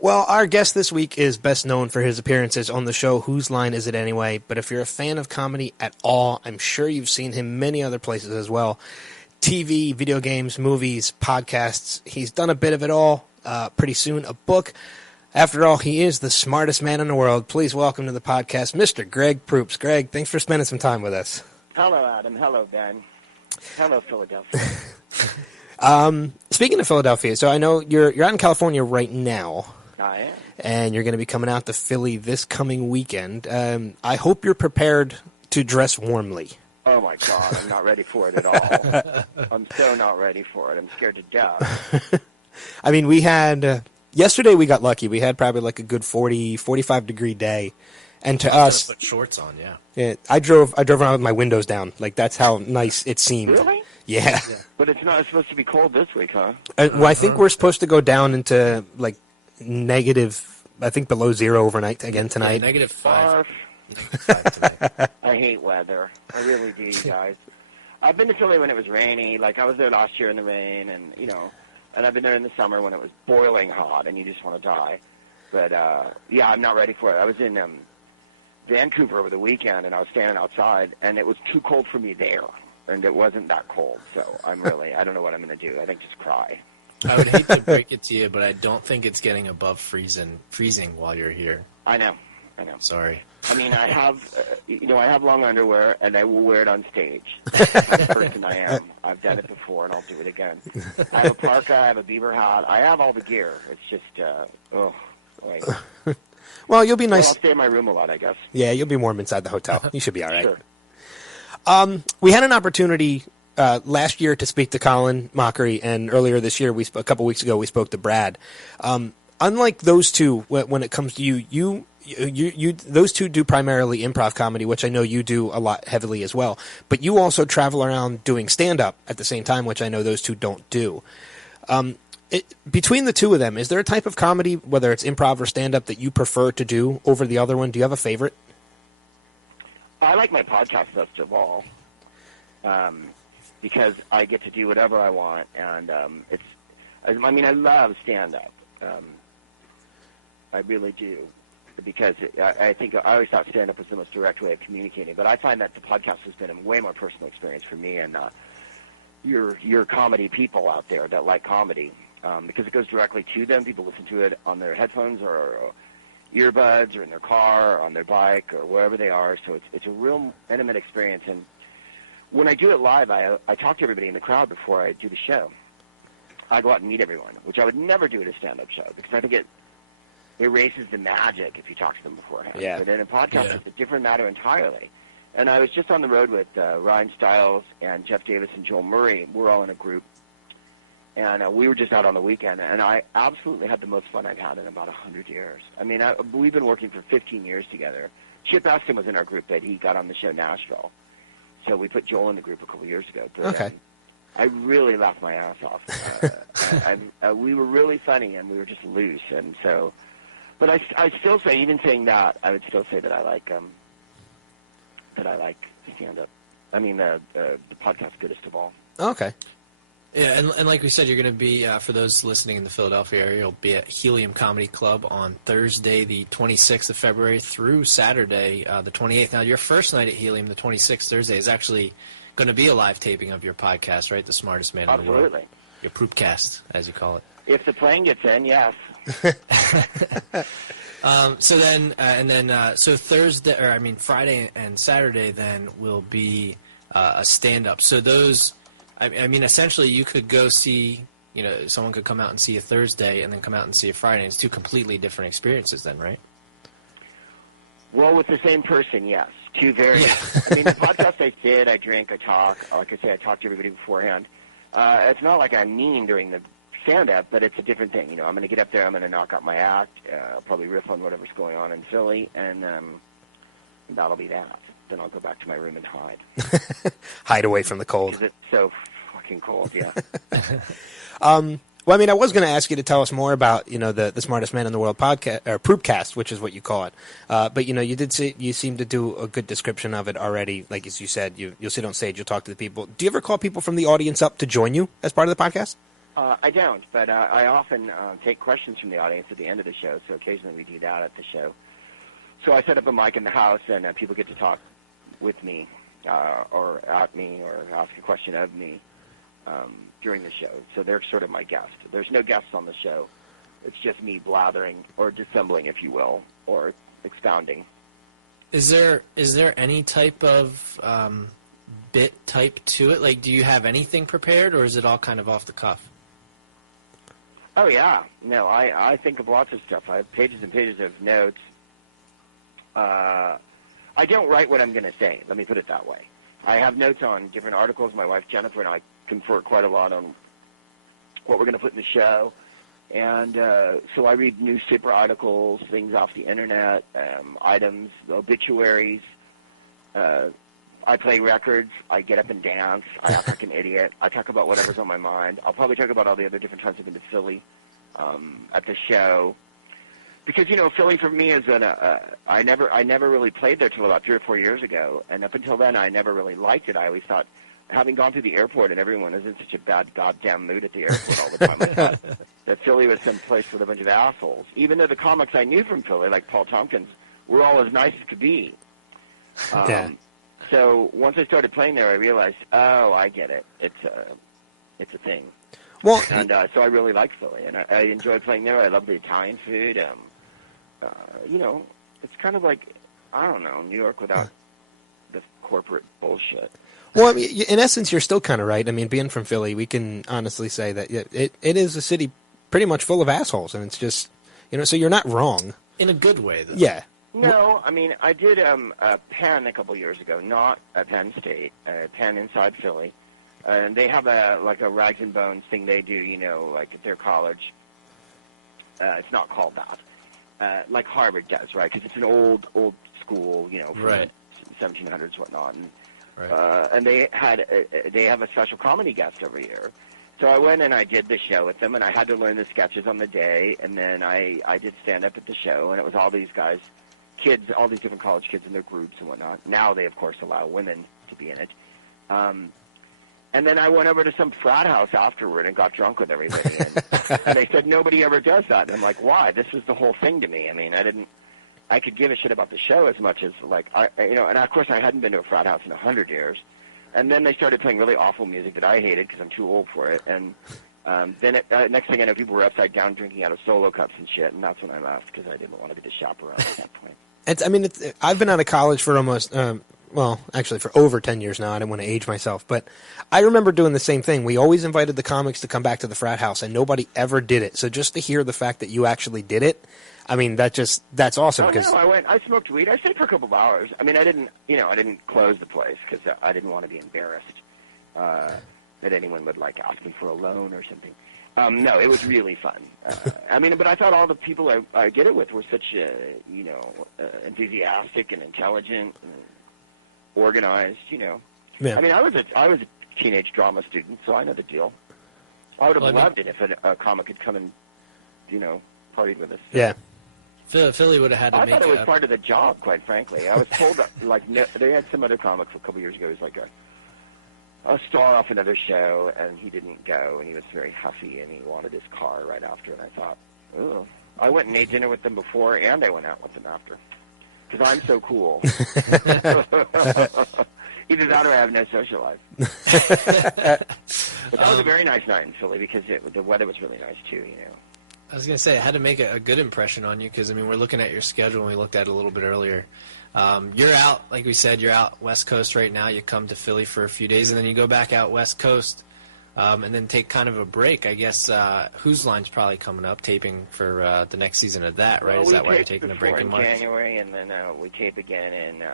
Well, our guest this week is best known for his appearances on the show Whose Line Is It Anyway? But if you're a fan of comedy at all, I'm sure you've seen him many other places as well. TV, video games, movies, podcasts. He's done a bit of it all. Pretty soon, a book. After all, he is the smartest man in the world. Please welcome to the podcast, Mr. Greg Proops. Greg, thanks for spending some time with us. Hello, Adam. Hello, Ben. Hello, Philadelphia. Speaking of Philadelphia, so I know you're out in California right now. I am. And you're going to be coming out to Philly this coming weekend. I hope you're prepared to dress warmly. Oh, my God. I'm not ready for it at all. I'm so not ready for it. I'm scared to death. I mean, we had... yesterday we got lucky. We had probably like a good 40, 45-degree day. And to us... put shorts on, yeah. I drove around with my windows down. Like, that's how nice it seemed. Really? Yeah. But it's not supposed to be cold this week, huh? Well, I think we're supposed to go down into, like, negative... I think below zero overnight again tonight. Yeah, -5. I hate weather. I really do, you guys. I've been to Philly when it was rainy. Like, I was there last year in the rain, and, you know... And I've been there in the summer when it was boiling hot and you just want to die. But, yeah, I'm not ready for it. I was in Vancouver over the weekend, and I was standing outside, and it was too cold for me there. And it wasn't that cold. So I don't know what I'm going to do. I think just cry. I would hate to break it to you, but I don't think it's getting above freezing while you're here. I know. Sorry. I mean, I have long underwear, and I will wear it on stage. That's the person I am. I've done it before, and I'll do it again. I have a parka, I have a beaver hat. I have all the gear. It's just, boy. Well, you'll be nice. Well, I'll stay in my room a lot, I guess. Yeah, you'll be warm inside the hotel. You should be all right. Sure. We had an opportunity last year to speak to Colin Mockery, and earlier this year, a couple weeks ago, we spoke to Brad. Unlike those two, when it comes to you those two do primarily improv comedy, which I know you do a lot heavily as well. But you also travel around doing stand-up at the same time, which I know those two don't do. Between the two of them, is there a type of comedy, whether it's improv or stand-up, that you prefer to do over the other one? Do you have a favorite? I like my podcast best of all, because I get to do whatever I want, and I love stand-up. I really do. Because I think I always thought stand-up was the most direct way of communicating, but I find that the podcast has been a way more personal experience for me and your comedy people out there that like comedy, because it goes directly to them. People listen to it on their headphones or earbuds or in their car or on their bike or wherever they are, so it's a real intimate experience. And when I do it live, I talk to everybody in the crowd before I do the show. I go out and meet everyone, which I would never do at a stand-up show, because I think it erases the magic if you talk to them beforehand. Yeah. But in a podcast, it's a different matter entirely. And I was just on the road with Ryan Stiles and Jeff Davis and Joel Murray. We're all in a group. And we were just out on the weekend, and I absolutely had the most fun I've had in about 100 years. I mean, we've been working for 15 years together. Chip Aston was in our group that he got on the show Nashville. So we put Joel in the group a couple years ago. But, okay. I really laughed my ass off. We were really funny, and we were just loose. And so... But I still say, even saying that, I would still say that I like stand-up. I mean, the podcast goodest of all. Okay. Yeah, and like we said, you're going to be, for those listening in the Philadelphia area, you'll be at Helium Comedy Club on Thursday, the 26th of February, through Saturday, the 28th. Now, your first night at Helium, the 26th, Thursday, is actually going to be a live taping of your podcast, right? The Smartest Man in the World. Absolutely. Your Proopcast, as you call it. If the plane gets in, yes. So Friday and Saturday then will be a stand-up. So those, I mean, essentially you could go see, someone could come out and see you Thursday and then come out and see you Friday. It's two completely different experiences then, right? Well, with the same person, yes. Two very, I mean, the podcast I did, I drink, I talk. Like I say, I talk to everybody beforehand. It's not like I'm mean during the stand-up, but it's a different thing. I'm going to get up there, I'm going to knock out my act, I'll probably riff on whatever's going on in Philly, and that'll be that. Then I'll go back to my room and hide. Hide away from the cold. 'Cause it's so fucking cold, yeah. Well, I mean, I was going to ask you to tell us more about, the Smartest Man in the World podcast, or Proopcast, which is what you call it. But, you seem to do a good description of it already. Like, as you said, you'll sit on stage, you'll talk to the people. Do you ever call people from the audience up to join you as part of the podcast? I don't, but I often take questions from the audience at the end of the show, so occasionally we do that at the show. So I set up a mic in the house, and people get to talk with me or at me or ask a question of me during the show. So they're sort of my guest. There's no guests on the show. It's just me blathering or dissembling, if you will, or expounding. Is there any type of bit type to it? Like, do you have anything prepared, or is it all kind of off the cuff? Oh, yeah. No, I think of lots of stuff. I have pages and pages of notes. I don't write what I'm going to say. Let me put it that way. I have notes on different articles. My wife, Jennifer, and I confer quite a lot on what we're going to put in the show. And so I read newspaper articles, things off the Internet, items, obituaries. I play records. I get up and dance. I act like an idiot. I talk about whatever's on my mind. I'll probably talk about all the other different times I've been to Philly at the show. Because, Philly for me is I never really played there till about 3 or 4 years ago. And up until then, I never really liked it. I always thought, having gone through the airport and everyone is in such a bad goddamn mood at the airport all the time, I thought that Philly was some place with a bunch of assholes. Even though the comics I knew from Philly, like Paul Tompkins, were all as nice as could be. Yeah. So once I started playing there, I realized, oh, I get it. It's a thing. Well, and so I really like Philly, and I enjoy playing there. I love the Italian food. It's kind of like, I don't know, New York without the corporate bullshit. Well, I mean, in essence, you're still kind of right. I mean, being from Philly, we can honestly say that it is a city pretty much full of assholes, and it's just, so you're not wrong. In a good way, though. Yeah. No, I mean, I did a Penn a couple years ago, not at Penn State, Penn inside Philly. And they have a Rags and Bones thing they do, like at their college. It's not called that. Like Harvard does, right? Because it's an old school, from right. the 1700s, whatnot. And, right. And they have a special comedy guest every year. So I went and I did the show with them, and I had to learn the sketches on the day, and then I did stand-up at the show, and it was all these guys, kids, all these different college kids in their groups and whatnot. Now they, of course, allow women to be in it. And then I went over to some frat house afterward and got drunk with everybody. And they said, nobody ever does that. And I'm like, why? This was the whole thing to me. I mean, I could give a shit about the show as much as, and of course I hadn't been to a frat house in 100 years. And then they started playing really awful music that I hated because I'm too old for it. And then next thing I know, people were upside down drinking out of Solo cups and shit. And that's when I left because I didn't want to be the chaperone at that point. I've been out of college for almost, actually for over 10 years now. I didn't want to age myself, but I remember doing the same thing. We always invited the comics to come back to the frat house, and nobody ever did it. So just to hear the fact that you actually did it, I mean, that's awesome. Oh, no, I smoked weed. I stayed for a couple of hours. I mean, I didn't close the place because I didn't want to be embarrassed that anyone would ask me for a loan or something. No, it was really fun. But I thought all the people I did it with were such, enthusiastic and intelligent and organized, Yeah. I mean, I was a teenage drama student, so I know the deal. I would have loved it if a comic had come and, partied with us. Yeah. Philly would have had to I thought it was part of the job, quite frankly. I was told that, they had some other comic a couple years ago. He was like a star off another show, and he didn't go, and he was very huffy, and he wanted his car right after, and I thought, oh. I went and ate dinner with them before, and I went out with them after, because I'm so cool. Either that or I have no social life. But that was a very nice night in Philly, because the weather was really nice, too, I was going to say, I had to make a good impression on you because, we're looking at your schedule, and we looked at it a little bit earlier. You're out, like we said, you're out West Coast right now. You come to Philly for a few days, and then you go back out West Coast and then take kind of a break. I guess Whose Line's probably coming up, taping for the next season of that, right? Is that why you're taking a break in March? January, and then we tape again in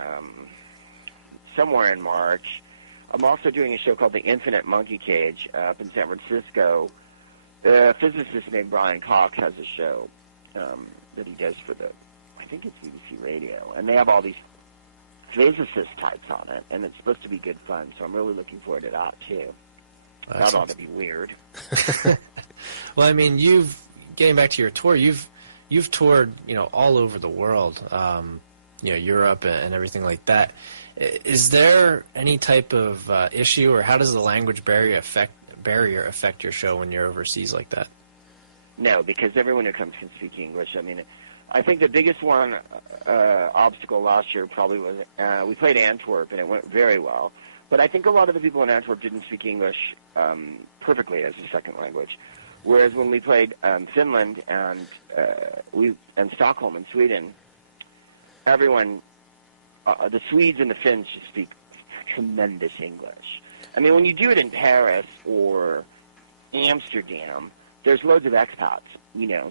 somewhere in March. I'm also doing a show called The Infinite Monkey Cage up in San Francisco. A physicist named Brian Cox has a show that he does for I think it's BBC Radio, and they have all these physicist types on it, and it's supposed to be good fun, so I'm really looking forward to that, too. That ought to be weird. Well, getting back to your tour, you've toured, all over the world, Europe and everything like that. Is there any type of issue, or how does the language barrier affect barrier affect your show when you're overseas like that? No, because everyone who comes can speak English. I mean, I think the biggest obstacle last year probably was we played Antwerp, and it went very well. But I think a lot of the people in Antwerp didn't speak English perfectly as a second language. Whereas when we played Finland and Stockholm in Sweden, everyone, the Swedes and the Finns just speak tremendous English. I mean, when you do it in Paris or Amsterdam, there's loads of expats,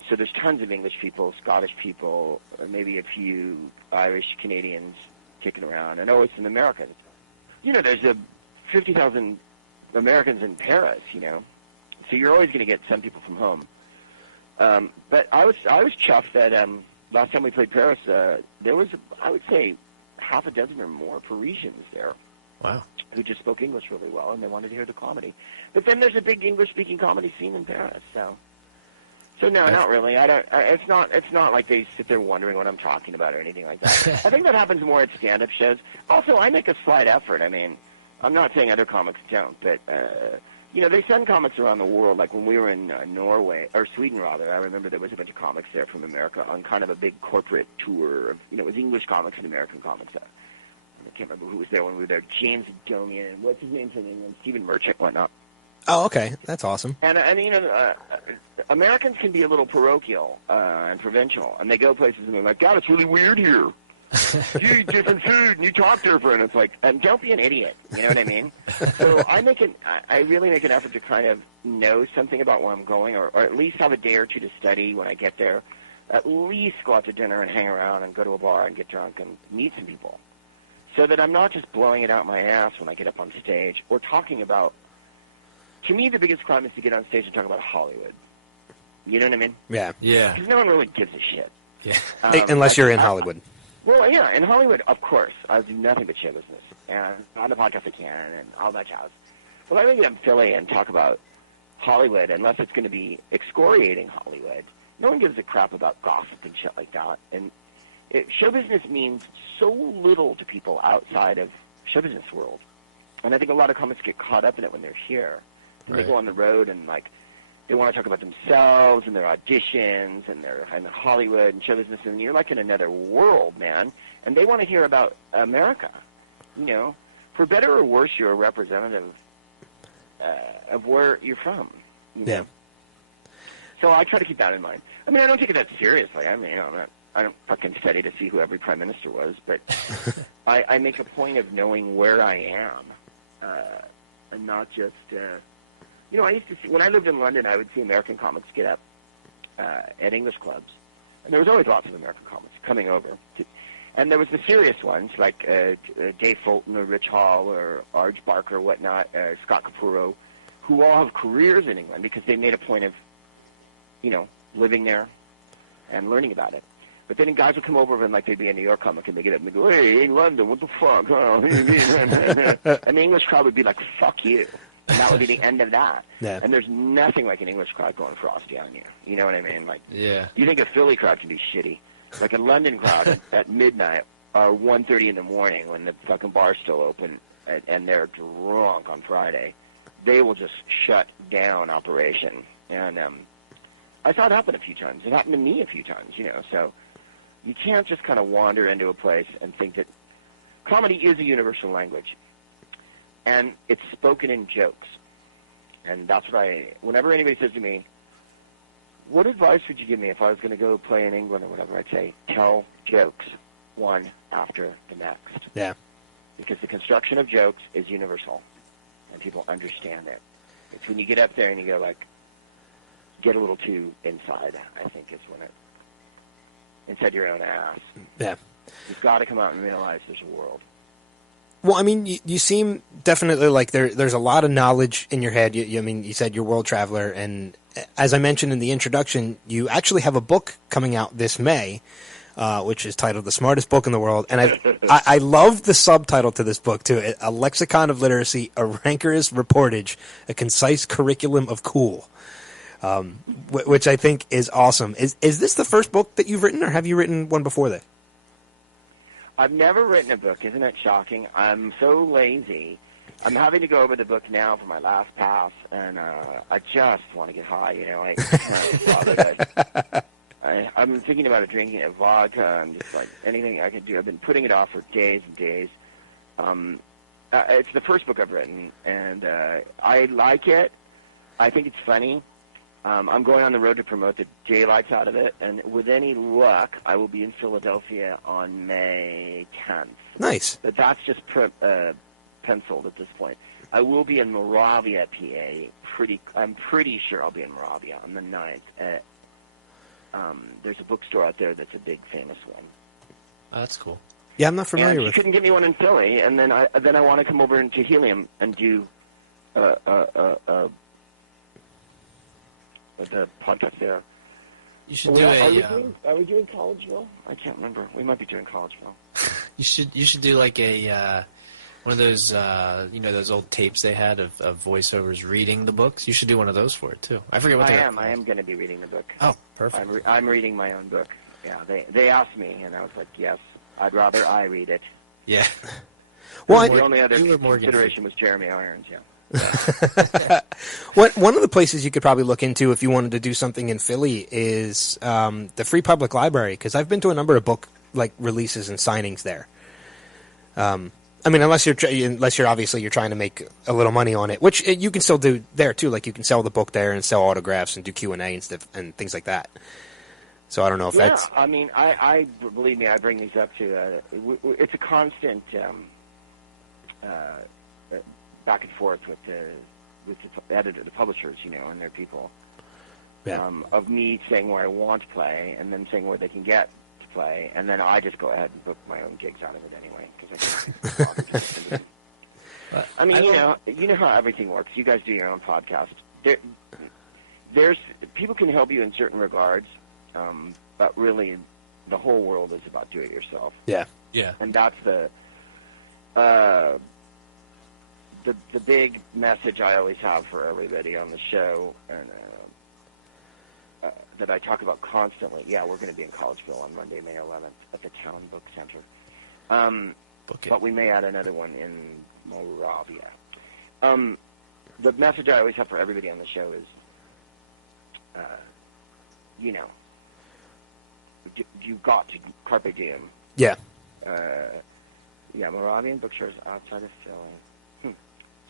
so there's tons of English people, Scottish people, maybe a few Irish, Canadians kicking around, and always some Americans. There's 50,000 Americans in Paris, so you're always going to get some people from home. But I was chuffed that last time we played Paris, there was, I would say, half a dozen or more Parisians there. Wow. Who just spoke English really well, and they wanted to hear the comedy. But then there's a big English-speaking comedy scene in Paris, so no, not really. It's not like they sit there wondering what I'm talking about or anything like that. I think that happens more at stand-up shows. Also, I make a slight effort. I mean, I'm not saying other comics don't, but they send comics around the world. Like when we were in Norway or Sweden, rather. I remember there was a bunch of comics there from America on kind of a big corporate tour of it was English comics and American comics. I can't remember who was there when we were there. James Domian, what's his name from England? Stephen Merchant, whatnot. Oh, okay. That's awesome. And Americans can be a little parochial and provincial, and they go places and they're like, God, it's really weird here. You eat different food, and you talk different. It's like, and don't be an idiot. You know what I mean? So I really make an effort to kind of know something about where I'm going, or at least have a day or two to study when I get there. At least go out to dinner and hang around and go to a bar and get drunk and meet some people. So that I'm not just blowing it out my ass when I get up on stage or talking about. To me, the biggest crime is to get on stage and talk about Hollywood. You know what I mean? Yeah. Yeah. Because no one really gives a shit. Yeah. Unless you're in Hollywood. Well, yeah, in Hollywood, of course. I do nothing but show business. And on the podcast I can and all that jazz. But I get in Philly and talk about Hollywood, unless it's going to be excoriating Hollywood. No one gives a crap about gossip and shit like that. And show business means so little to people outside of show business world. And I think a lot of comics get caught up in it when they're here. And They go on the road and, they want to talk about themselves and their auditions and their Hollywood and show business. And you're like in another world, man. And they want to hear about America. For better or worse, you're a representative of where you're from. Yeah. So I try to keep that in mind. I mean, I don't take it that seriously. I mean, I don't fucking study to see who every prime minister was, but I make a point of knowing where I am, and not just. I used to see when I lived in London, I would see American comics get up at English clubs, and there was always lots of American comics coming over. And there was the serious ones like Dave Fulton or Rich Hall or Arj Barker, whatnot, Scott Capurro, who all have careers in England because they made a point of, living there and learning about it. But then guys would come over and they'd be a New York comic and they get up and they go, "Hey, London, what the fuck?" And the English crowd would be like, "Fuck you." And that would be the end of that. Yeah. And there's nothing like an English crowd going frosty on you. You know what I mean? Yeah. You think a Philly crowd can be shitty. Like a London crowd at midnight or 1:30 in the morning when the fucking bar's still open and they're drunk on Friday, they will just shut down operation. And I saw it happen a few times. It happened to me a few times, So you can't just kind of wander into a place and think that comedy is a universal language. And it's spoken in jokes. And that's what whenever anybody says to me, what advice would you give me if I was going to go play in England or whatever, I'd say, tell jokes one after the next. Yeah. Because the construction of jokes is universal. And people understand it. It's when you get up there and you go get a little too inside, I think is when inside your own ass. Yeah. You've got to come out and realize there's a world. Well, I mean, you seem definitely like there's a lot of knowledge in your head. You said you're a world traveler, and as I mentioned in the introduction, you actually have a book coming out this May, which is titled "The Smartest Book in the World," and I love the subtitle to this book too: "A Lexicon of Literacy, a rancorous reportage, a concise curriculum of cool," which I think is awesome. Is this the first book that you've written, or have you written one before that? I've never written a book. Isn't it shocking? I'm so lazy I'm having to go over the book now for my last pass, and I just want to get high. You know, I'm thinking about drinking a vodka. I'm just like anything I can do. I've been putting it off for days and days. It's the first book I've written, and I like it. I think it's funny. I'm going on the road to promote the daylights out of it, and with any luck, I will be in Philadelphia on May 10th. Nice. But that's just penciled at this point. I will be in Moravia, PA. I'm pretty sure I'll be in Moravia on the 9th. There's a bookstore out there that's a big, famous one. Oh, that's cool. Yeah, I'm not familiar and with. She couldn't get me one in Philly, and then I want to come over into Helium and do the podcast there. You should do a. Are we doing Collegeville? I can't remember. We might be doing Collegeville. You should do like a one of those those old tapes they had of voiceovers reading the books. You should do one of those for it too. I forget what they are. I am going to be reading the book. Oh, perfect. I'm reading my own book. Yeah, they asked me, and I was like, yes, I'd rather I read it. Yeah. Well, the only other consideration was Jeremy Irons. Yeah. One of the places you could probably look into if you wanted to do something in Philly is the Free Public Library, because I've been to a number of book releases and signings there. I mean, unless you're obviously you're trying to make a little money on it, which you can still do there too. Like you can sell the book there and sell autographs and do Q&A and stuff and things like that. So I don't know if that's. I mean, I believe me, I bring these up to. It's a constant back and forth with the editor, the publishers, and their people. Yeah. Of me saying where I want to play and then saying where they can get to play, and then I just go ahead and book my own gigs out of it anyway. I mean, you know how everything works. You guys do your own podcast. There's people can help you in certain regards, but really, the whole world is about do it yourself. Yeah, yeah. And that's the big message I always have for everybody on the show, and that I talk about constantly. Yeah, we're going to be in Collegeville on Monday, May 11th, at the Town Book Center. But we may add another one in Moravia. The message I always have for everybody on the show is, you've got to carpe diem. Yeah. Moravian bookstores outside of Philly.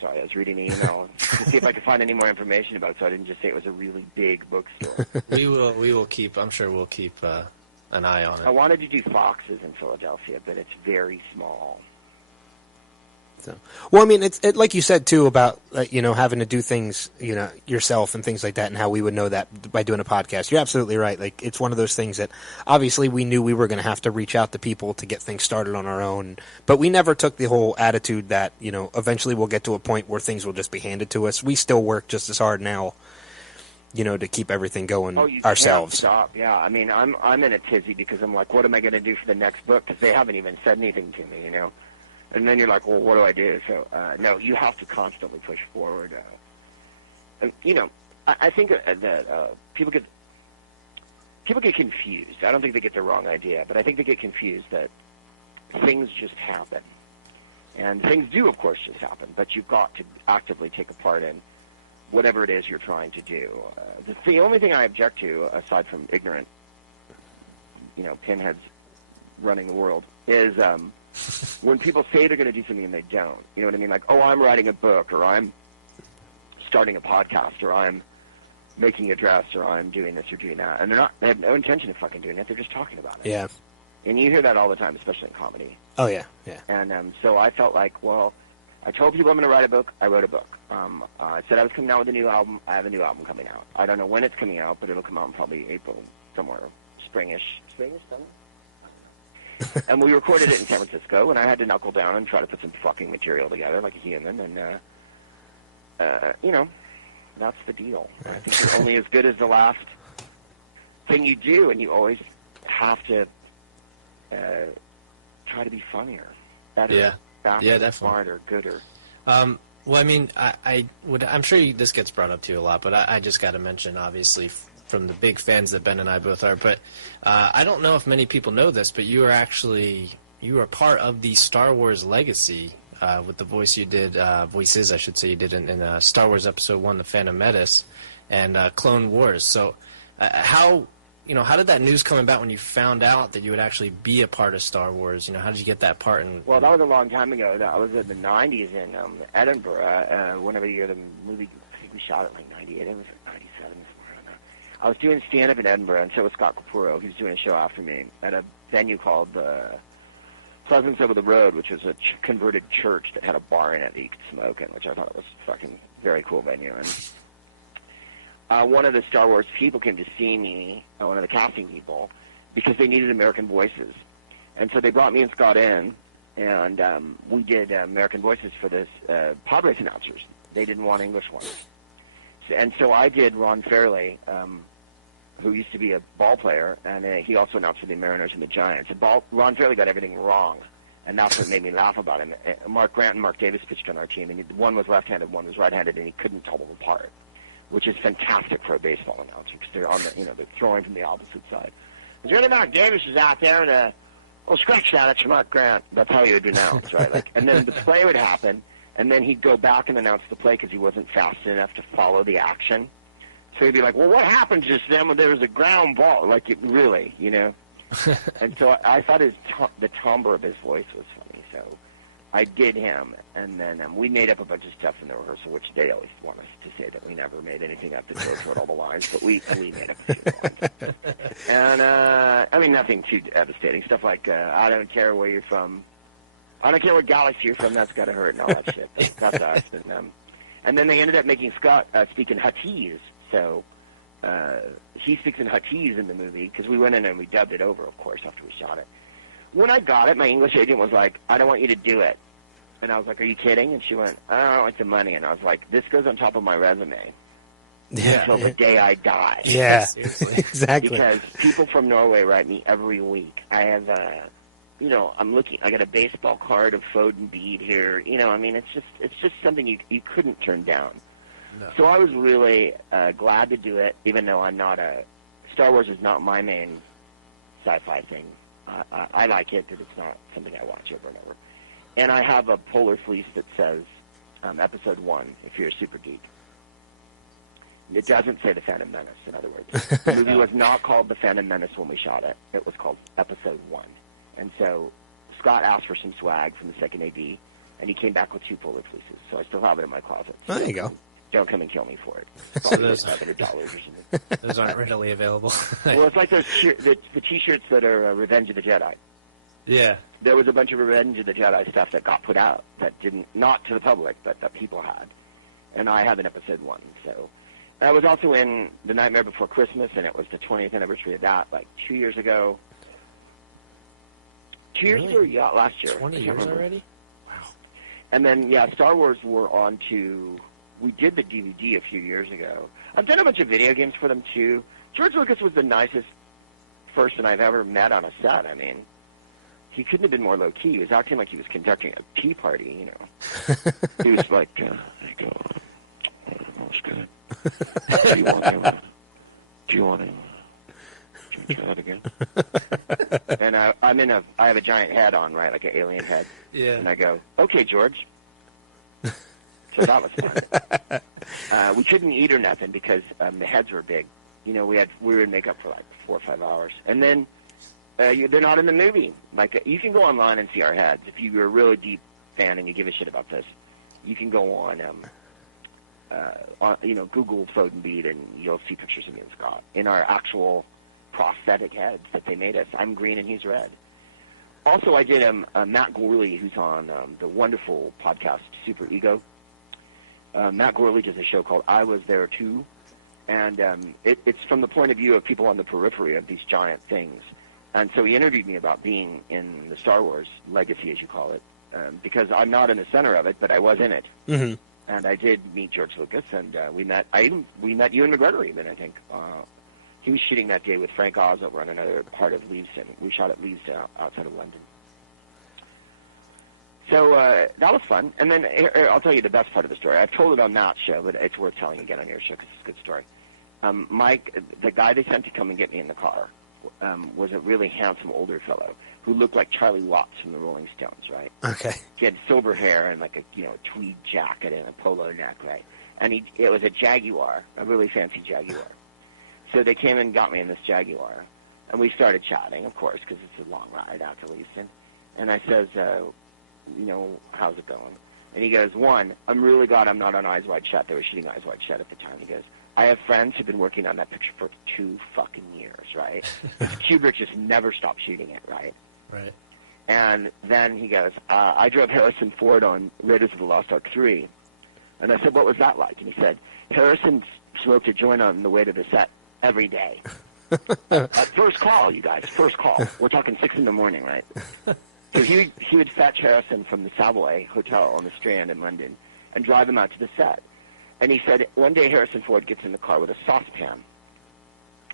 Sorry, I was reading the email to see if I could find any more information about it, so I didn't just say it was a really big bookstore. We will keep. I'm sure we'll keep an eye on it. I wanted to do Fox's in Philadelphia, but it's very small. So, well, I mean, it's like you said too about having to do things yourself and things like that, and how we would know that by doing a podcast. You're absolutely right. Like it's one of those things that obviously we knew we were going to have to reach out to people to get things started on our own, but we never took the whole attitude that eventually we'll get to a point where things will just be handed to us. We still work just as hard now, to keep everything going ourselves. Can't stop. Yeah, I mean, I'm in a tizzy because I'm like, what am I going to do for the next book? Because they haven't even said anything to me, And then you're like, well, what do I do? So, no, you have to constantly push forward. I think that people get confused. I don't think they get the wrong idea, but I think they get confused that things just happen. And things do, of course, just happen, but you've got to actively take a part in whatever it is you're trying to do. The only thing I object to, aside from ignorant, pinheads running the world, is when people say they're going to do something and they don't. You know what I mean? Like, oh, I'm writing a book, or I'm starting a podcast, or I'm making a dress, or I'm doing this or doing that. And they have no intention of fucking doing it. They're just talking about it. Yeah. And you hear that all the time, especially in comedy. Oh, yeah, yeah. And so I felt like, well, I told people I'm going to write a book. I wrote a book. I said I was coming out with a new album. I have a new album coming out. I don't know when it's coming out, but it'll come out in probably April, somewhere, springish, summer. And we recorded it in San Francisco, and I had to knuckle down and try to put some fucking material together like a human, and, that's the deal. I think you're only as good as the last thing you do, and you always have to try to be funnier, better, faster, smarter, gooder. Well, I mean, I'm sure this gets brought up to you a lot, but I just got to mention, obviously, from the big fans that Ben and I both are, but I don't know if many people know this, but you are part of the Star Wars Legacy with the voice you did, voices I should say you did in Star Wars Episode 1, The Phantom Menace, and Clone Wars. So how did that news come about when you found out that you would actually be a part of Star Wars? How did you get that part? Well, that was a long time ago. That was in the 90s in Edinburgh. Whenever year the movie, I think we shot it like 98. It was like 97. Somewhere around there. I was doing stand-up in Edinburgh, and so was Scott Capurro. He was doing a show after me at a venue called Pleasance Over the Road, which was a converted church that had a bar in it that you could smoke in, which I thought was a fucking very cool venue. And one of the Star Wars people came to see me, one of the casting people, because they needed American voices. And so they brought me and Scott in, and we did American voices for this pod race announcers. They didn't want English ones. And so I did Ron Fairley, who used to be a ball player, and he also announced for the Mariners and the Giants. Ron Fairley got everything wrong, and that's what made me laugh about him. Mark Grant and Mark Davis pitched on our team, and one was left-handed, one was right-handed, and he couldn't tell them apart, which is fantastic for a baseball announcer because they're on they're throwing from the opposite side. Is there any Mark Davis is out there, and scratch that, it's Mark Grant. That's how he would announce, right? And then the play would happen, and then he'd go back and announce the play because he wasn't fast enough to follow the action. So he'd be like, well, what happened just then when there was a ground ball? Like, it really, And so I thought the timbre of his voice was funny. So I did him, and then we made up a bunch of stuff in the rehearsal, which they always want us to say that we never made anything up that goes with all the lines, but we made up a few lines. And, nothing too devastating. Stuff like, I don't care where you're from. I don't care what galaxy you're from, that's got to hurt, and all that shit. That's us. And then they ended up making Scott speak in Huttese. So he speaks in Huttese in the movie because we went in and we dubbed it over, of course, after we shot it. When I got it, my English agent was like, I don't want you to do it. And I was like, are you kidding? And she went, I don't like the money. And I was like, this goes on top of my resume until the day I die. Yeah, exactly. Because people from Norway write me every week. I have, I'm looking, I got a baseball card of Foden Bead here. It's just something you couldn't turn down. No. So I was really glad to do it, even though I'm not Star Wars is not my main sci-fi thing. I like it, but it's not something I watch over and over. And I have a polar fleece that says Episode 1, if you're a super geek. It doesn't say The Phantom Menace, in other words. The movie was not called The Phantom Menace when we shot it. It was called Episode 1. And so Scott asked for some swag from the second AD, and he came back with 2 polar fleeces. So I still have it in my closet. Oh, there you go. Don't come and kill me for it. So those $500 or something. Those aren't readily available. Well, it's like those the T-shirts that are Revenge of the Jedi. Yeah. There was a bunch of Revenge of the Jedi stuff that got put out that didn't, not to the public, but that people had. And I have an Episode 1. So I was also in The Nightmare Before Christmas, and it was the 20th anniversary of that, like 2 years ago. 2 years ago? Yeah, last year. 20 years already? Wow. And then, Star Wars were on to... We did the DVD a few years ago. I've done a bunch of video games for them, too. George Lucas was the nicest person I've ever met on a set. I mean, he couldn't have been more low-key. He was acting like he was conducting a tea party, He was like, there you go. That was good. Do you want to try that again? And I have a giant head on, right, like an alien head. Yeah. And I go, okay, George. So that was fun. We couldn't eat or nothing because the heads were big. We were in makeup for like 4 or 5 hours, and then they're not in the movie. Like you can go online and see our heads if you're a really deep fan and you give a shit about this. You can go on Google Foden Bead and you'll see pictures of me and Scott in our actual prosthetic heads that they made us. I'm green and he's red. Also, I did Matt Gorley, who's on the wonderful podcast Super Ego. Matt Gorley does a show called I Was There Too, and it's from the point of view of people on the periphery of these giant things. And so he interviewed me about being in the Star Wars legacy, as you call it, because I'm not in the center of it, but I was in it. Mm-hmm. And I did meet George Lucas, and we met Ewan McGregor even, I think. He was shooting that day with Frank Oz over on another part of Leavesden. We shot at Leavesden outside of London. So that was fun. And then I'll tell you the best part of the story. I've told it on Matt's show, but it's worth telling again on your show because it's a good story. Mike, the guy they sent to come and get me in the car, was a really handsome older fellow who looked like Charlie Watts from the Rolling Stones, right? Okay. He had silver hair and like a tweed jacket and a polo neck, right? And it was a Jaguar, a really fancy Jaguar. So they came and got me in this Jaguar, and we started chatting, of course, because it's a long ride out to Leaston. And I says, how's it going? And he goes, one, I'm really glad I'm not on Eyes Wide Shut. They were shooting Eyes Wide Shut at the time. He goes, I have friends who've been working on that picture for 2 fucking years, right? Kubrick just never stopped shooting it, right? Right. And then he goes, I drove Harrison Ford on Raiders of the Lost Ark 3. And I said, what was that like? And he said, Harrison smoked a joint on the way to the set every day. At first call, you guys, first call. We're talking 6 in the morning, right? So he would fetch Harrison from the Savoy Hotel on the Strand in London and drive him out to the set. And he said, one day Harrison Ford gets in the car with a saucepan.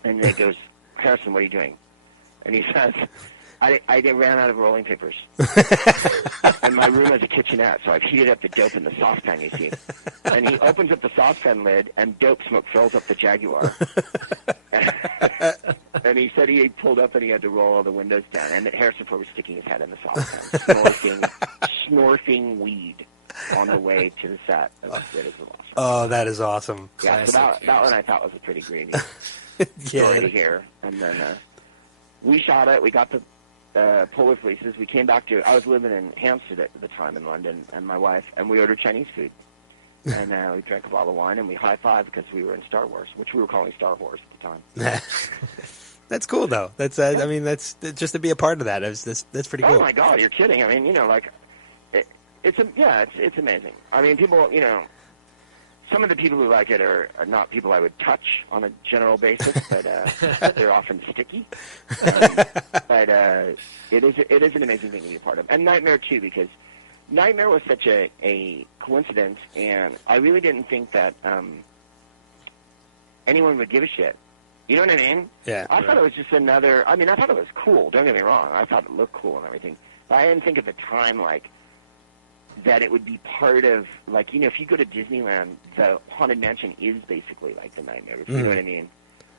And he goes, Harrison, what are you doing? And he says, I ran out of rolling papers. And my room has a kitchenette, so I've heated up the dope in the saucepan, you see. And he opens up the saucepan lid, and dope smoke fills up the Jaguar. And he said he pulled up and he had to roll all the windows down, and that Harrison Ford was sticking his head in the saucepan, snorting weed on the way to the set of Raiders of the Lost Ark. Oh, that is awesome. Yeah, so that one I thought was a pretty greedy story to hear. And then we shot it. We got the polar fleeces. We came back to. I was living in Hampstead at the time in London, and my wife, and we ordered Chinese food. And we drank a bottle of wine, and we high-fived because we were in Star Wars, which we were calling Star Wars at the time. That's cool, though. That's I mean, that's just to be a part of that. That's pretty cool. Oh my God, you're kidding! I mean, it's amazing. I mean, people, some of the people who like it are not people I would touch on a general basis, but they're often sticky. But it is an amazing thing to be a part of, and Nightmare too, because Nightmare was such a coincidence, and I really didn't think that anyone would give a shit. You know what I mean? Yeah. I thought it was just another. I mean, I thought it was cool. Don't get me wrong. I thought it looked cool and everything, but I didn't think at the time that it would be part of, if you go to Disneyland, the Haunted Mansion is basically like the Nightmare. You know what I mean?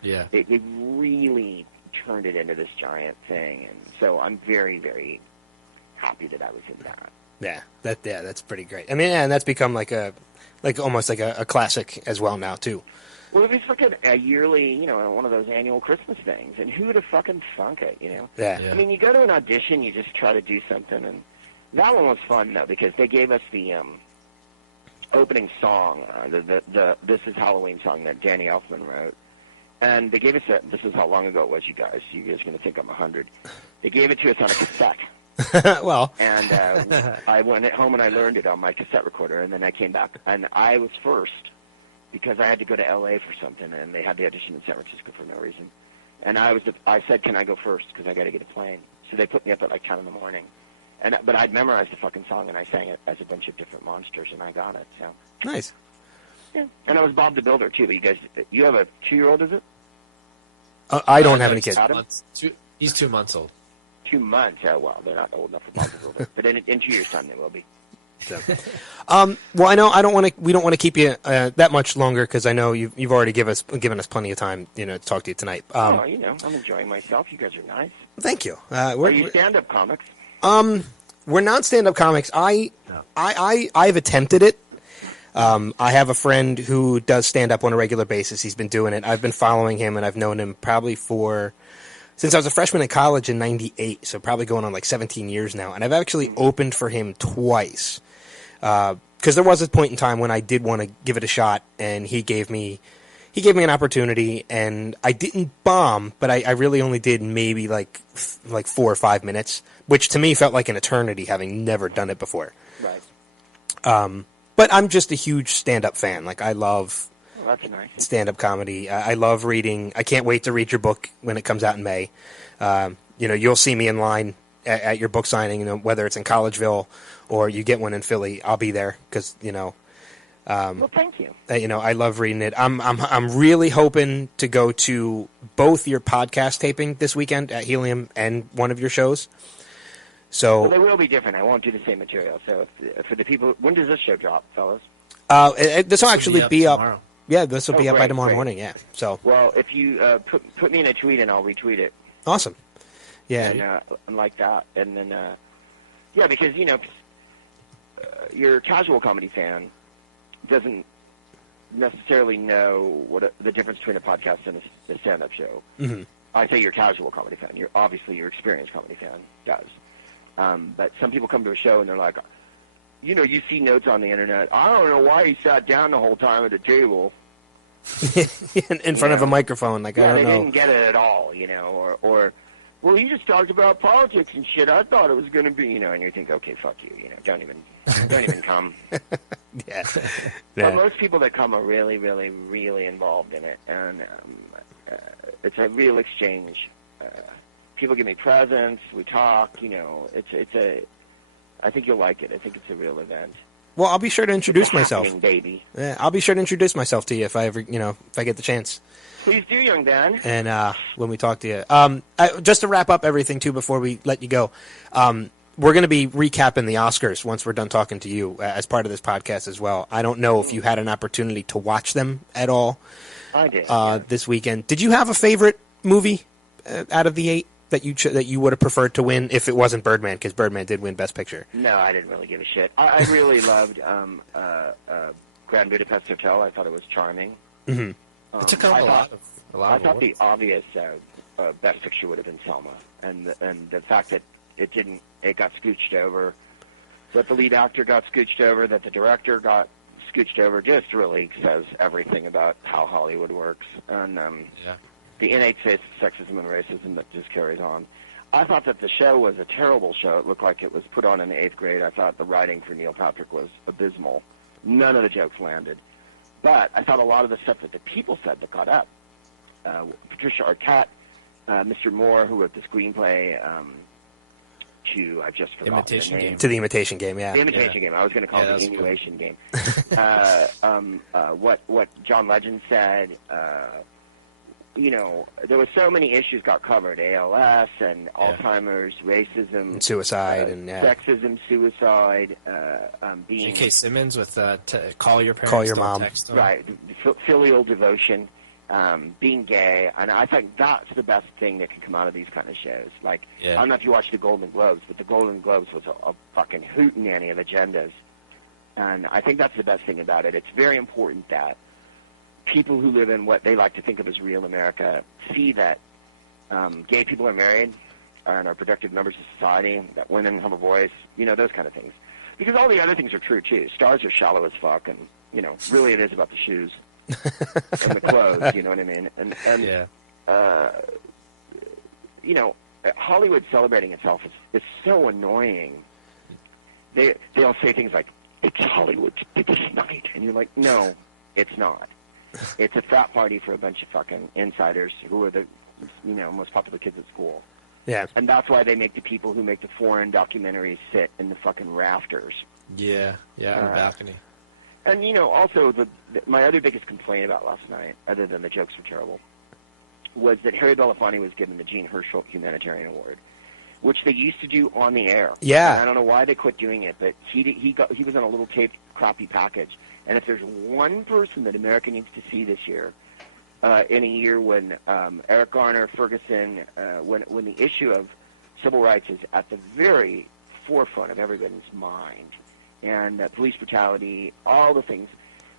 Yeah. They really turned it into this giant thing, and so I'm very, very happy that I was in that. Yeah, that's pretty great. I mean, and that's become almost like a classic as well now too. Well, it was like a yearly, one of those annual Christmas things, and who would have fucking thunk it, Yeah. I mean, you go to an audition, you just try to do something, and that one was fun, though, because they gave us the opening song, the This Is Halloween song that Danny Elfman wrote. And they gave us this is how long ago it was, you guys. You guys are going to think I'm 100. They gave it to us on a cassette. Well. And I went home and I learned it on my cassette recorder, and then I came back. And I was first because I had to go to L.A. for something, and they had the audition in San Francisco for no reason. And I said, can I go first, because I got to get a plane. So they put me up at 10 in the morning. But I'd memorized the fucking song, and I sang it as a bunch of different monsters, and I got it. So Nice. Yeah. And I was Bob the Builder, too. But you have a 2-year-old, is it? I don't have any kids. He's 2 months old. 2 months? Oh, well, they're not old enough for Bob the Builder. But in 2 years' time, they will be. So. Well, I know we don't want to keep you that much longer, because I know you've already given us plenty of time, to talk to you tonight. I'm enjoying myself. You guys are nice. Thank you. Are you stand-up comics? We're not stand-up comics. I've attempted it. I have a friend who does stand-up on a regular basis. He's been doing it. I've been following him, and I've known him probably since I was a freshman in college in '98, so probably going on 17 years now. And I've actually opened for him twice. Because there was a point in time when I did want to give it a shot, and he gave me an opportunity, and I didn't bomb, but I really only did maybe 4 or 5 minutes, which to me felt like an eternity, having never done it before. Right. But I'm just a huge stand-up fan. I love that's nice. Stand-up comedy. I love reading. I can't wait to read your book when it comes out in May. You'll see me in line at your book signing, whether it's in Collegeville or you get one in Philly. I'll be there because, well, thank you. I love reading it. I'm really hoping to go to both your podcast taping this weekend at Helium and one of your shows. So they will be different. I won't do the same material. So for the people, when does this show drop, fellas? This will actually be up tomorrow. Yeah, this will be up by tomorrow great. morning. Yeah. So well, if you put me in a tweet and I'll retweet it. Awesome. Yeah. And like that. And then, yeah, because, your casual comedy fan doesn't necessarily know the difference between a podcast and a stand-up show. Mm-hmm. I say your casual comedy fan. Obviously your experienced comedy fan does. But some people come to a show and they're like, you see notes on the internet. I don't know why he sat down the whole time at the table. in front of a microphone. Like, I don't know. They didn't get it at all, or well, he just talked about politics and shit. I thought it was going to be, and you think, okay, fuck you, don't even come. Yeah. But most people that come are really, really, really involved in it, and it's a real exchange. People give me presents. We talk. I think you'll like it. I think it's a real event. Well, I'll be sure to introduce myself. Baby. Yeah, I'll be sure to introduce myself to you if I ever, if I get the chance. Please do, young Dan. And when we talk to you, just to wrap up everything too before we let you go, we're going to be recapping the Oscars once we're done talking to you as part of this podcast as well. I don't know if you had an opportunity to watch them at all. I did. This weekend. Did you have a favorite movie out of the 8 that you would have preferred to win if it wasn't Birdman? Because Birdman did win Best Picture. No, I didn't really give a shit. I really loved Grand Budapest Hotel. I thought it was charming. Mm-hmm. It took home a lot I of thought the awards. obvious Best Picture would have been Selma, and the fact that it got scooched over, that the lead actor got scooched over, that the director got scooched over, just really says everything about how Hollywood works, and the innate sexism and racism that just carries on. I thought that the show was a terrible show. It looked like it was put on in the 8th grade. I thought the writing for Neil Patrick was abysmal. None of the jokes landed. But I thought a lot of the stuff that the people said that got up. Patricia Arquette, Mr. Moore, who wrote the screenplay to, I've just forgotten Imitation the name. Game. To the Imitation Game, yeah. The Imitation Game. I was going to call it the Innuation Game. What John Legend said, there were so many issues got covered. ALS and Alzheimer's, racism. And suicide and sexism, suicide, being... J.K. Simmons with Call Your Parents, Call Your Don't Mom. Text Them. Right. Filial devotion, being gay. And I think that's the best thing that can come out of these kind of shows. Like, I don't know if you watched the Golden Globes, but the Golden Globes was a fucking hootenanny of agendas. And I think that's the best thing about it. It's very important that people who live in what they like to think of as real America see that gay people are married and are productive members of society, that women have a voice, those kind of things. Because all the other things are true, too. Stars are shallow as fuck, and, really it is about the shoes and the clothes, you know what I mean? And Hollywood celebrating itself is so annoying. They'll say things like, it's Hollywood's biggest night, and you're like, no, it's not. It's a frat party for a bunch of fucking insiders who are the, most popular kids at school. Yeah. And that's why they make the people who make the foreign documentaries sit in the fucking rafters. Yeah, on the balcony. And, also, my other biggest complaint about last night, other than the jokes were terrible, was that Harry Belafonte was given the Gene Herschel Humanitarian Award, which they used to do on the air. Yeah. And I don't know why they quit doing it, but he was on a little taped crappy package. And if there's one person that America needs to see this year, in a year when Eric Garner, Ferguson, when the issue of civil rights is at the very forefront of everybody's mind, and police brutality, all the things,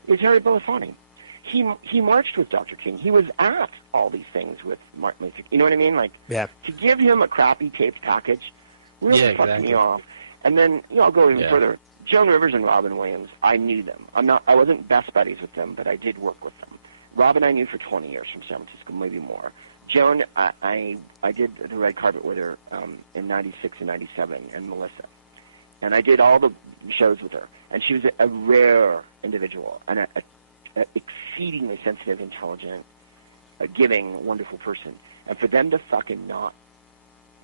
is Harry Belafonte. He marched with Dr. King. He was at all these things with Martin Luther King. You know what I mean? Like, to give him a crappy taped package really fucked me off. And then, I'll go even further. Joan Rivers and Robin Williams, I knew them. I wasn't best buddies with them, but I did work with them. Robin I knew for 20 years from San Francisco, maybe more. Joan, I did the red carpet with her in 96 and 97, and Melissa. And I did all the shows with her. And she was a rare individual, and a exceedingly sensitive, intelligent, giving, wonderful person. And for them to fucking not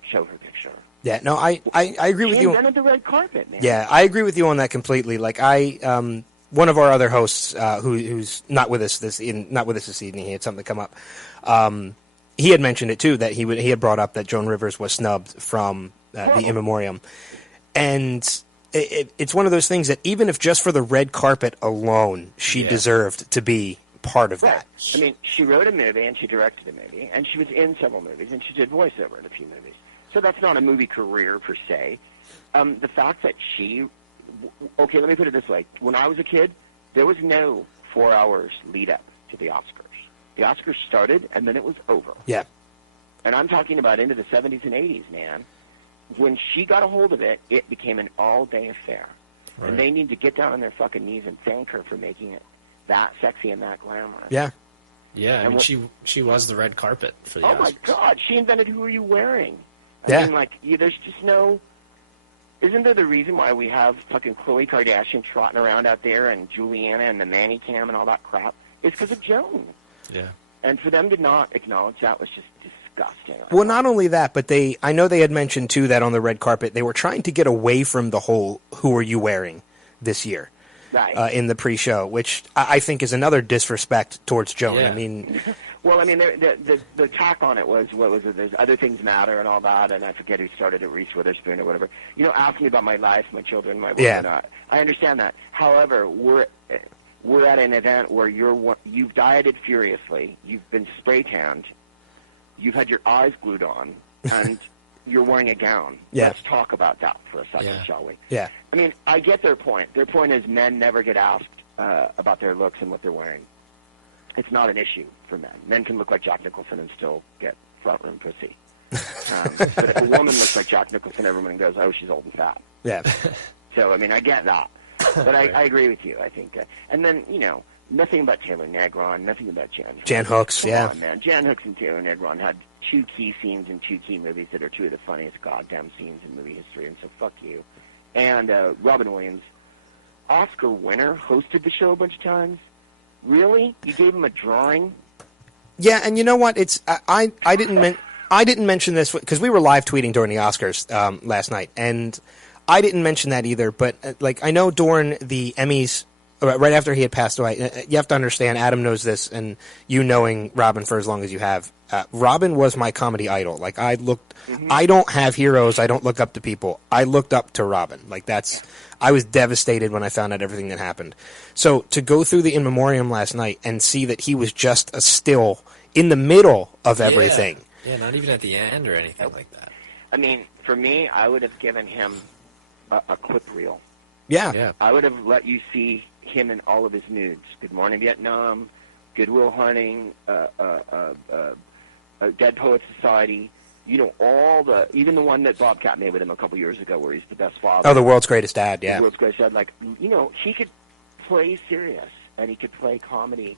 show her picture. Yeah, no, I agree with you. She invented the red carpet, man. Yeah, I agree with you on that completely. Like, one of our other hosts, who's not with us this evening, he had something come up. He had mentioned it too, that he had brought up that Joan Rivers was snubbed from the In Memoriam, and it's one of those things that even if just for the red carpet alone, she deserved to be part of Right. that. I mean, she wrote a movie and she directed a movie and she was in several movies and she did voiceover in a few movies. So that's not a movie career per se. The fact that okay, let me put it this way. When I was a kid, there was no 4 hours lead up to the Oscars. The Oscars started and then it was over. Yeah. And I'm talking about into the 70s and 80s, man. When she got a hold of it, it became an all-day affair. Right. And they need to get down on their fucking knees and thank her for making it that sexy and that glamorous. Yeah. Yeah, I mean, she was the red carpet for the Oh, Oscars. my God. She invented Who Are You Wearing? Yeah. I mean, like, there's just no... Isn't there the reason why we have fucking Khloe Kardashian trotting around out there and Juliana and the Manny Cam and all that crap? It's because of Joan. Yeah. And for them to not acknowledge that was just disgusting. Well, not only that, but I know they had mentioned, too, that on the red carpet, they were trying to get away from the whole Who Are You Wearing this year. Right. In the pre-show, which I think is another disrespect towards Joan. Yeah. I mean... Well, I mean, the tack on it was, what was it, there's Other Things Matter and all that, and I forget who started it, Reese Witherspoon or whatever. Ask me about my life, my children, my work. Yeah. I understand that. However, we're at an event where you've dieted furiously, you've been spray tanned, you've had your eyes glued on, and you're wearing a gown. Yeah. Let's talk about that for a second, shall we? Yeah. I mean, I get their point. Their point is men never get asked about their looks and what they're wearing. It's not an issue for men. Men can look like Jack Nicholson and still get front room pussy. But if a woman looks like Jack Nicholson, everyone goes, oh, she's old and fat. Yeah. So, I mean, I get that. But I agree with you, I think. And then, nothing about Taylor Negron, nothing about Jan Hooks. Jan Hooks, Come yeah. on, man. Jan Hooks and Taylor Negron had 2 key scenes in 2 key movies that are 2 of the funniest goddamn scenes in movie history, and so fuck you. And Robin Williams, Oscar winner, hosted the show a bunch of times. Really? You gave him a drawing? Yeah, and you know what? It's I didn't mention this because we were live tweeting during the Oscars last night, and I didn't mention that either. But I know during the Emmys, right after he had passed away, you have to understand. Adam knows this, and you knowing Robin for as long as you have, Robin was my comedy idol. Like I don't have heroes. I don't look up to people. I looked up to Robin. I was devastated when I found out everything that happened. So to go through the In Memoriam last night and see that he was just a still in the middle of everything. Yeah, not even at the end or anything like that. I mean, for me, I would have given him a clip reel. Yeah. I would have let you see him in all of his moods. Good Morning Vietnam, Good Will Hunting, Dead Poets Society. Even the one that Bobcat made with him a couple years ago where he's the best father. Oh, The World's Greatest Dad, yeah. The World's Greatest Dad. He could play serious and he could play comedy.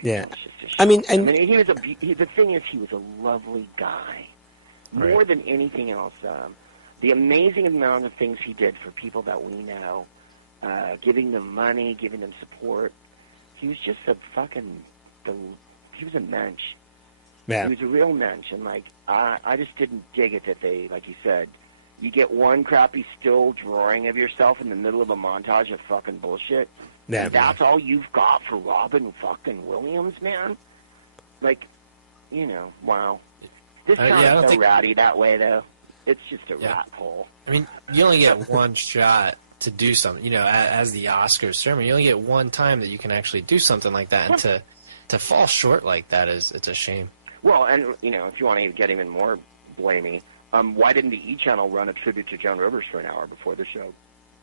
Yeah. It's just a I mean, the thing is, he was a lovely guy. More Right. than anything else, the amazing amount of things he did for people that we know, giving them money, giving them support. He was just he was a mensch. yeah. He was a real mensch, and I just didn't dig it that they, like you said, you get one crappy still drawing of yourself in the middle of a montage of fucking bullshit. Yeah. And that's all you've got for Robin fucking Williams, man? Wow. This I sounds don't so think- ratty that way, though. It's just a Yeah. rat hole. I mean, you only get one shot to do something. As the Oscars ceremony, you only get one time that you can actually do something like that, and to fall short like that it's a shame. Well, and, if you want to get even more blamey, why didn't the E! Channel run a tribute to Joan Rivers for an hour before the show?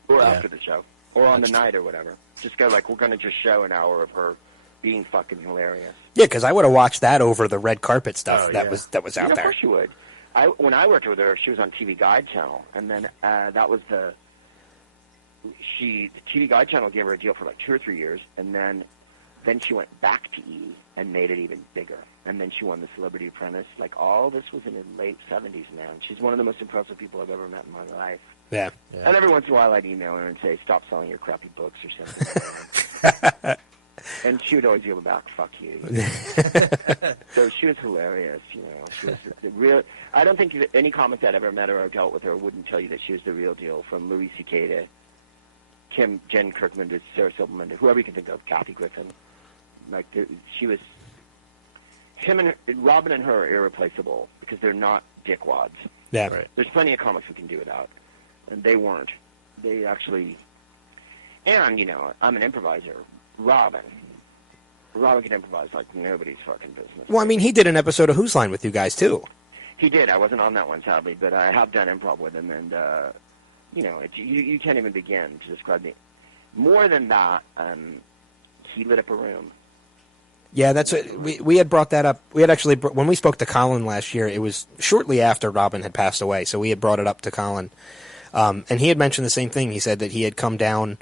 Or after the show? Or on the night or whatever? Just go we're going to just show an hour of her being fucking hilarious. Yeah, because I would have watched that over the red carpet stuff that was out Of there. course you would. When I worked with her, she was on TV Guide Channel, and then that was the TV Guide Channel gave her a deal for 2 or 3 years, and then she went back to E! And made it even bigger. And then she won the Celebrity Apprentice. All this was in the late 70s, man. She's one of the most impressive people I've ever met in my life. Yeah. And every once in a while I'd email her and say, stop selling your crappy books or something. And she would always yell back, fuck you. So she was hilarious, She was the real... I don't think that any comic that ever met her or dealt with her wouldn't tell you that she was the real deal, from Louis C.K. to Jen Kirkman to Sarah Silverman to whoever you can think of, Kathy Griffin. She was... Robin and her are irreplaceable because they're not dickwads. Yeah. Right. There's plenty of comics who can do without, and they weren't. They actually... And, I'm an improviser. Robin. Robin can improvise like nobody's fucking business. Well, I mean, he did an episode of Whose Line with you guys, too. He did. I wasn't on that one, sadly, but I have done improv with him, and, you can't even begin to describe me. More than that, he lit up a room. Yeah, that's what, we had brought that up. We had actually, when we spoke to Colin last year, it was shortly after Robin had passed away, so we had brought it up to Colin. And he had mentioned the same thing. He said that he had come down,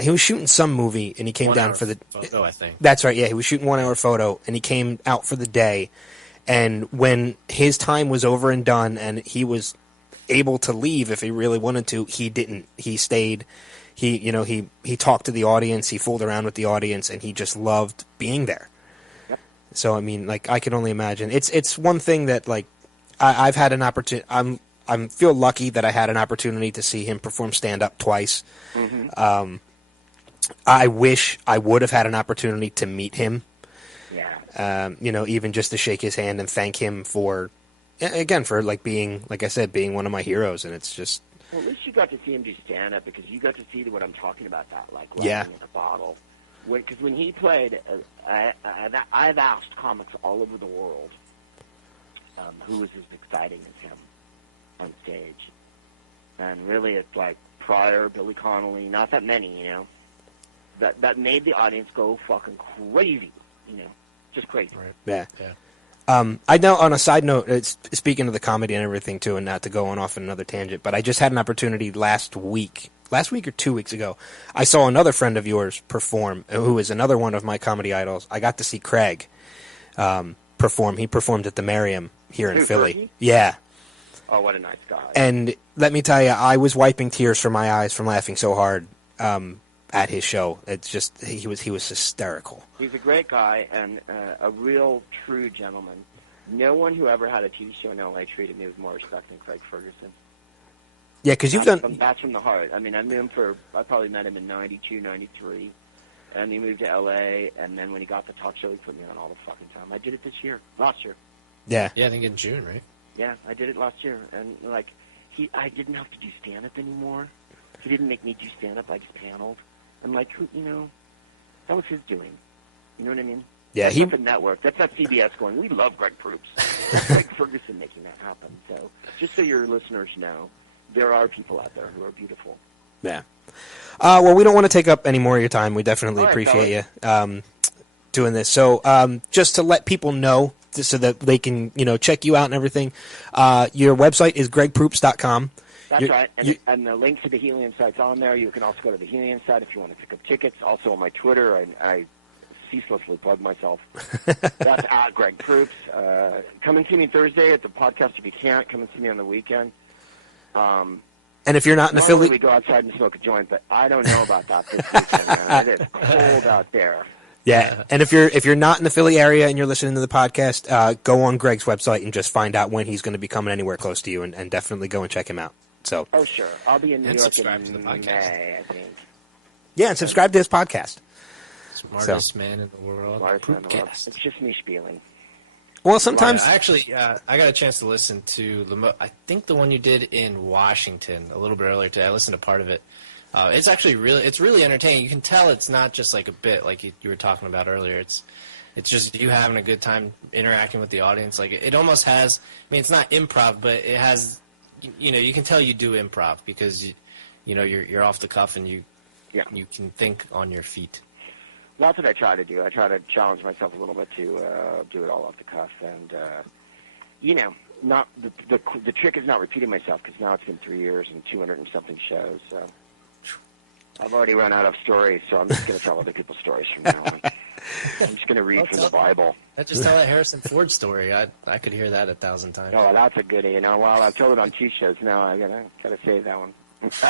he was shooting some movie, and he came down for the... photo, I think. That's right, yeah, he was shooting 1 hour photo, and he came out for the day, and when his time was over and done, and he was able to leave if he really wanted to, he didn't. He stayed. He talked to the audience, he fooled around with the audience, and he just loved being there. So I mean, like, I can only imagine. It's one thing that, like, I've had an opportunity. I feel lucky that I had an opportunity to see him perform stand up twice. Mm-hmm. I wish I would have had an opportunity to meet him. Yeah. Even just to shake his hand and thank him for like being, like I said, being one of my heroes. And it's just. Well, at least you got to see him do stand up because you got to see what I'm talking about. That like yeah. in a bottle. Because when he played, I've asked comics all over the world who was as exciting as him on stage. And really it's like Pryor, Billy Connolly, not that many, that made the audience go fucking crazy, just crazy. Right. Yeah. I know, on a side note, speaking of the comedy and everything, too, and not to go on off on another tangent, but I just had an opportunity last week or 2 weeks ago, I saw another friend of yours perform, who is another one of my comedy idols. I got to see Craig perform. He performed at the Merriam here in Philly. Fergie? Yeah. Oh, what a nice guy. And let me tell you, I was wiping tears from my eyes from laughing so hard at his show. It's just, he was hysterical. He's a great guy and a real true gentleman. No one who ever had a TV show in L.A. treated me with more respect than Craig Ferguson. Yeah, because you've done... That's from the heart. I mean, I probably met him in 92, 93, and he moved to L.A., and then when he got the talk show, he put me on all the fucking time. I did it last year. Yeah. Yeah, I think in June, right? Yeah, I did it last year, and, like, I didn't have to do stand-up anymore. He didn't make me do stand-up, I just paneled. I'm like, that was his doing. You know what I mean? Yeah, that's not the network. That's not CBS going, we love Greg Proops. That's Greg Ferguson making that happen. So, just so your listeners know, there are people out there who are beautiful. Yeah. Well, we don't want to take up any more of your time. We definitely appreciate you doing this. So, just to let people know, so that they can, check you out and everything, your website is gregproops.com. That's right, and the link to the Helium site's on there. You can also go to the Helium site if you want to pick up tickets. Also on my Twitter, I ceaselessly plug myself. That's at Greg Proops. Come and see me Thursday at the podcast if you can't. Come and see me on the weekend. And if you're not in Philly, Philly, we go outside and smoke a joint, but I don't know about that this weekend, man. It is cold out there. Yeah, and if you're not in the Philly area and you're listening to the podcast, go on Greg's website and just find out when he's going to be coming anywhere close to you, and definitely go and check him out. So. Oh sure, I'll be in New York subscribe to the podcast. May, I think. Yeah, and subscribe to his podcast. Smartest man in the world. It's just me spieling. Well, sometimes I got a chance to listen to I think the one you did in Washington a little bit earlier today. I listened to part of it. It's actually really entertaining. You can tell it's not just like a bit like you were talking about earlier. It's just you having a good time interacting with the audience. Like it almost has. I mean, it's not improv, but it has. You can tell you do improv because you're off the cuff and you can think on your feet. Well, that's what I try to do. I try to challenge myself a little bit to do it all off the cuff, and not the trick is not repeating myself because now it's been 3 years and 200 and something shows. So I've already run out of stories, so I'm just going to tell other people's stories from now on. I'm just going to read from the Bible. Just tell that Harrison Ford story. I could hear that 1,000 times. Oh, that's a goodie. Well, I've told it on 2 shows now. I gotta save that one.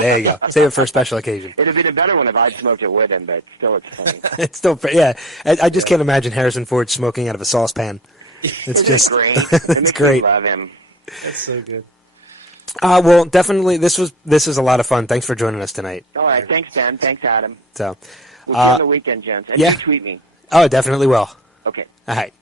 There you go. Save it for a special occasion. It'd have been a better one if I'd smoked it with him, but still, it's funny. It's still, yeah. I just can't imagine Harrison Ford smoking out of a saucepan. It's just great. It's great. I love him. That's so good. Well, definitely, this was a lot of fun. Thanks for joining us tonight. All right, thanks, Ben. Thanks, Adam. So, we'll see you on the weekend, gents. And you tweet me. Oh, definitely will. Okay. All right.